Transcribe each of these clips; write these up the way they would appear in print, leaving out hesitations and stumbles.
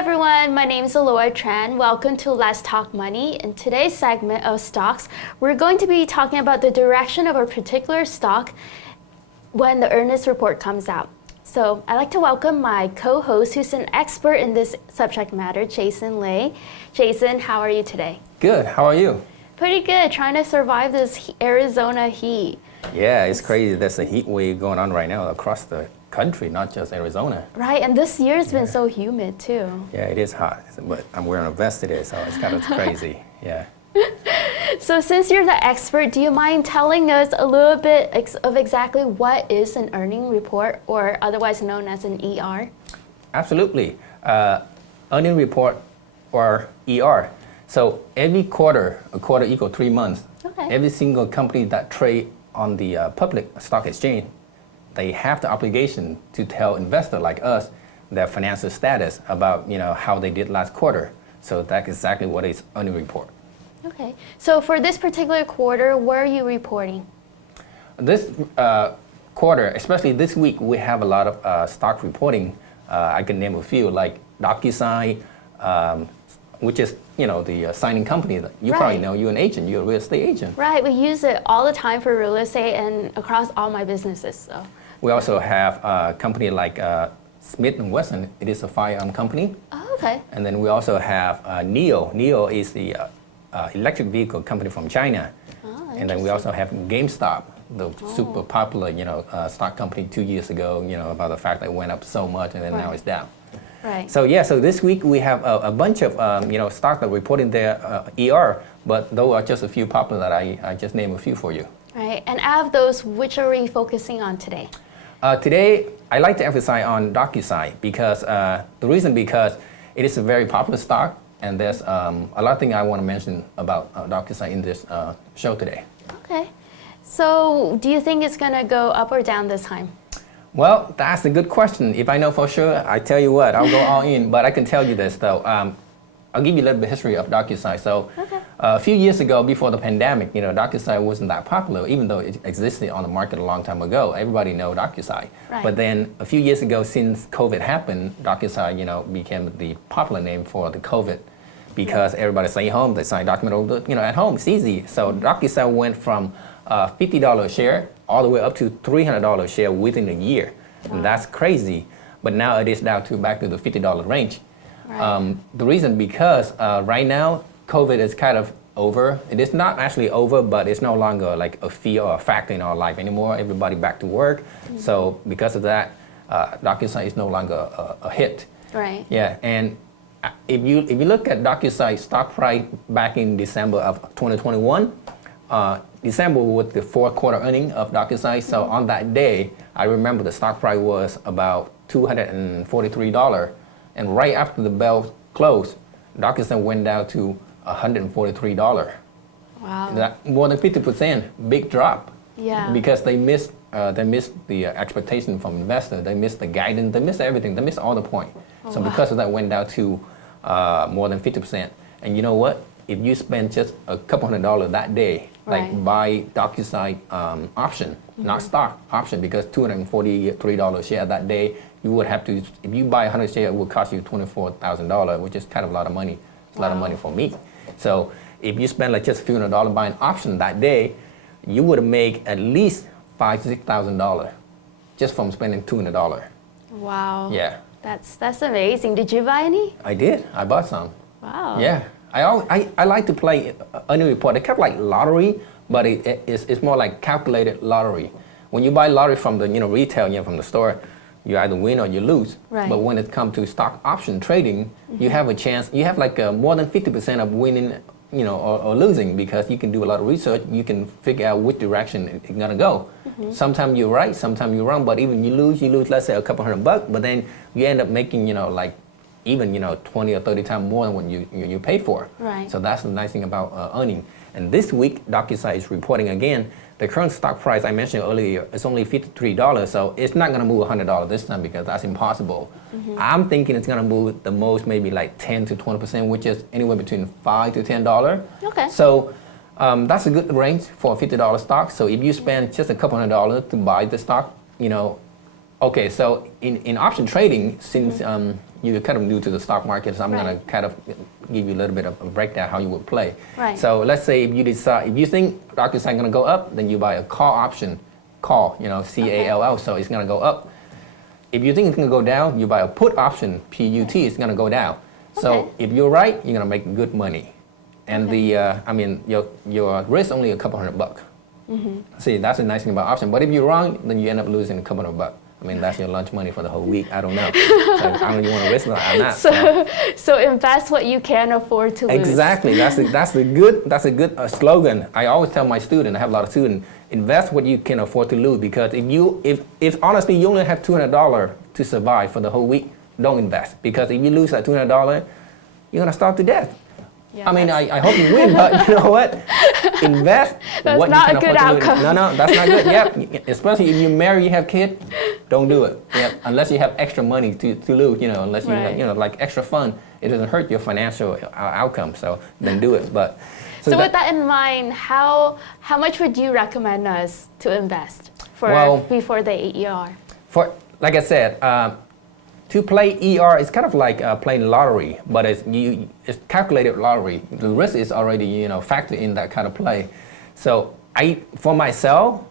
everyone, my name is Aloy Tran. Welcome to Let's Talk Money. In today's segment of stocks, we're going to be talking about the direction of a particular stock when the earnings report comes out. So I'd like to welcome my co-host who's an expert in this subject matter, Jason Lay. Jason, how are you today? Good, how are you? Pretty good, trying to survive this Arizona heat. Yeah, it's crazy. There's a heat wave going on right now across the country, not just Arizona. Right, and this year's been so humid too. Yeah, it is hot, but I'm wearing a vest today, so it's kind of crazy. Yeah. So since you're the expert, do you mind telling us a little bit of exactly what is an earning report, or otherwise known as an ER? Absolutely. Earning report, or ER. So every quarter, a quarter equals 3 months. Okay. Every single company that trade on the public stock exchange, they have the obligation to tell investors like us their financial status about how they did last quarter. So that's exactly what is earning report. Okay. So for this particular quarter, where are you reporting? This quarter, especially this week, we have a lot of stock reporting. I can name a few like Docusign, which is the signing company that you probably know. You're an agent. You're a real estate agent. Right. We use it all the time for real estate and across all my businesses. So. We also have a company like Smith & Wesson. It is a firearm company. Oh, okay. And then we also have NIO. NIO is the electric vehicle company from China. Oh, and then we also have GameStop, the super popular stock company 2 years ago, about the fact that it went up so much and then now it's down. Right. So yeah, so this week we have a bunch of stocks that reporting their ER, but those are just a few popular that I just named a few for you. Right. And out of those, which are we focusing on today? Today, I like to emphasize on Docusign because because it is a very popular stock, and there's a lot of things I want to mention about Docusign in this show today. Okay. So do you think it's going to go up or down this time? Well, that's a good question. If I know for sure, I tell you what, I'll go all in. But I can tell you this though. I'll give you a little bit of history of Docusign. So a few years ago, before the pandemic, Docusign wasn't that popular, even though it existed on the market a long time ago. Everybody know Docusign. Right. But then a few years ago, since COVID happened, Docusign, became the popular name for the COVID because everybody stay home, they sign document at home. It's easy. So Docusign went from $50 a share all the way up to $300 a share within a year. Wow. And that's crazy. But now it is down to back to the $50 range. Right. The reason because right now COVID is kind of over. It is not actually over, but it's no longer like a fear or a factor in our life anymore. Everybody back to work. Mm-hmm. So because of that, Docusign is no longer a hit. Right. Yeah, and if you look at Docusign stock price back in December of 2021, December was the fourth quarter earning of Docusign. So on that day, I remember the stock price was about $243. And right after the bell closed, Docusign went down to $143. Wow. That more than 50%, big drop. Yeah. Because they missed the expectation from investors. They missed the guidance. They missed everything. They missed all the point. Oh, so wow. because of that, went down to more than 50%. And you know what? If you spend just a couple $100 that day, like buy Docusign option, not stock option, because $243 share that day, you would have to, if you buy 100 shares, it would cost you $24,000, which is kind of a lot of money. It's a lot of money for me. So if you spend like just a few $100 buying option that day, you would make at least $5,000 to $6,000 just from spending $200. Wow. Yeah. That's amazing. Did you buy any? I did. I bought some. Wow. Yeah. I like to play earning report. It's kind of like lottery, but it's more like calculated lottery. When you buy lottery from the retail, from the store, you either win or you lose. Right. But when it comes to stock option trading, you have a chance. You have like more than 50% of winning, or losing, because you can do a lot of research. You can figure out which direction it's gonna go. Mm-hmm. Sometimes you're right, sometimes you're wrong. But even you lose, let's say a couple $100, but then you end up making, even 20 or 30 times more than what you pay for. Right. So that's the nice thing about earning. And this week, Docusign is reporting again. The current stock price I mentioned earlier is only $53, so it's not going to move $100 this time because that's impossible. Mm-hmm. I'm thinking it's going to move the most, maybe like 10 to 20%, which is anywhere between $5 to $10. Okay. So that's a good range for a $50 stock. So if you spend just a couple $100 to buy the stock, Okay, so in option trading, since you're kind of new to the stock market, so I'm Right. going to kind of give you a little bit of a breakdown how you would play. Right. So let's say if you think Docusign going to go up, then you buy a call option, call, CALL, so it's going to go up. If you think it's going to go down, you buy a put option, PUT, it's going to go down. So Okay. if you're right, you're going to make good money. And your risk only a couple $100. See, that's the nice thing about option. But if you're wrong, then you end up losing a couple $100. I mean, that's your lunch money for the whole week. I don't know. So I don't know if you want to risk that or not. So invest what you can afford to lose. Exactly. That's a good slogan. I always tell my students, I have a lot of students, invest what you can afford to lose, because if honestly you only have $200 to survive for the whole week, don't invest, because if you lose that $200, you're gonna starve to death. Yeah, I mean, I hope you win, but you know what? Invest That's what not you can a good afford to lose. outcome. No, that's not good. Yep. Especially if you marry, you have kids, don't do it. Yep. Unless you have extra money to lose, unless you Right. have, like extra fun, it doesn't hurt your financial outcome. So then do it. But So with that in mind, how much would you recommend us to invest before the AER? For like I said, to play ER is kind of like playing lottery, but it's calculated lottery. The risk is already factored in that kind of play. So for myself,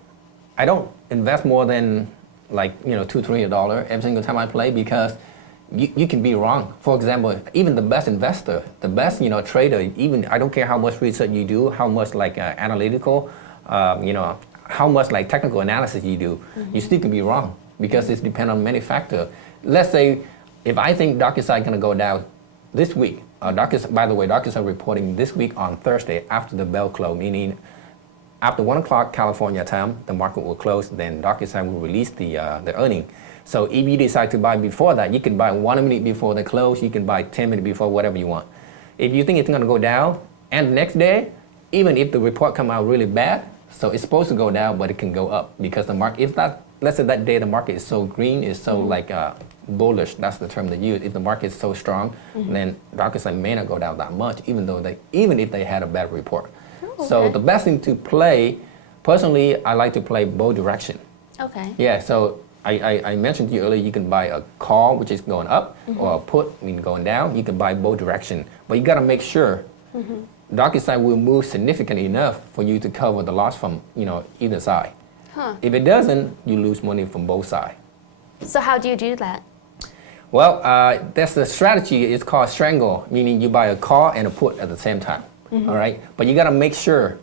I don't invest more than like $200-300 every single time I play, because you can be wrong. For example, even the best investor, the best trader, even I don't care how much research you do, how much like analytical, how much like technical analysis you do, you still can be wrong, because it's depend on many factors. Let's say if I think Docusign going to go down this week, by the way, Docusign reporting this week on Thursday after the bell close, meaning after 1 o'clock California time, the market will close, then Docusign will release the earning. So if you decide to buy before that, you can buy 1 minute before the close, you can buy 10 minutes before, whatever you want. If you think it's going to go down, and the next day, even if the report come out really bad, so it's supposed to go down, but it can go up, because the market, if that, let's say that day the market is so green, is so like bullish, that's the term they use. If the market is so strong, then Docusign may not go down that much, even if they had a bad report. Oh, So okay. the best thing to play, personally, I like to play both direction. Okay. Yeah, so I mentioned to you earlier, you can buy a call, which is going up, or a put, going down. You can buy both direction, but you got to make sure Docusign will move significantly enough for you to cover the loss from either side. Huh. If it doesn't, you lose money from both sides. So how do you do that? Well, that's the strategy. It's called strangle, meaning you buy a call and a put at the same time. All right, but you got to make sure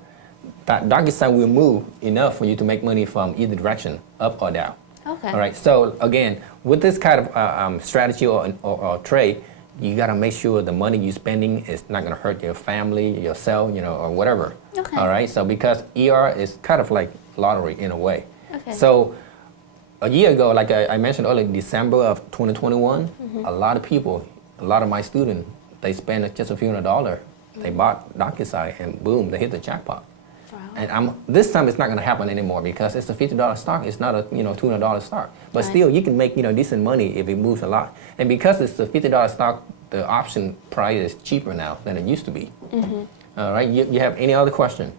that Docusign will move enough for you to make money from either direction, up or down. Okay. All right. So again, with this kind of strategy or trade, you got to make sure the money you're spending is not going to hurt your family, yourself, or whatever. Okay. All right. So because ER is kind of like lottery in a way. Okay. So a year ago, like I mentioned earlier, December of 2021, a lot of people, a lot of my students, they spent just a few $100. They bought Docusign and boom, they hit the jackpot. Wow. And this time it's not going to happen anymore, because it's a $50 stock. It's not a $200 stock. But Right. still, you can make decent money if it moves a lot. And because it's a $50 stock, the option price is cheaper now than it used to be. All right. You have any other question?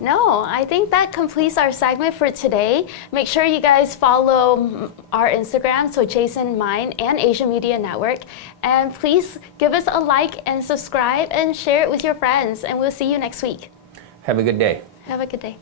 No, I think that completes our segment for today. Make sure you guys follow our Instagram, so Jason, mine, and Asian Media Network. And please give us a like and subscribe and share it with your friends. And we'll see you next week. Have a good day. Have a good day.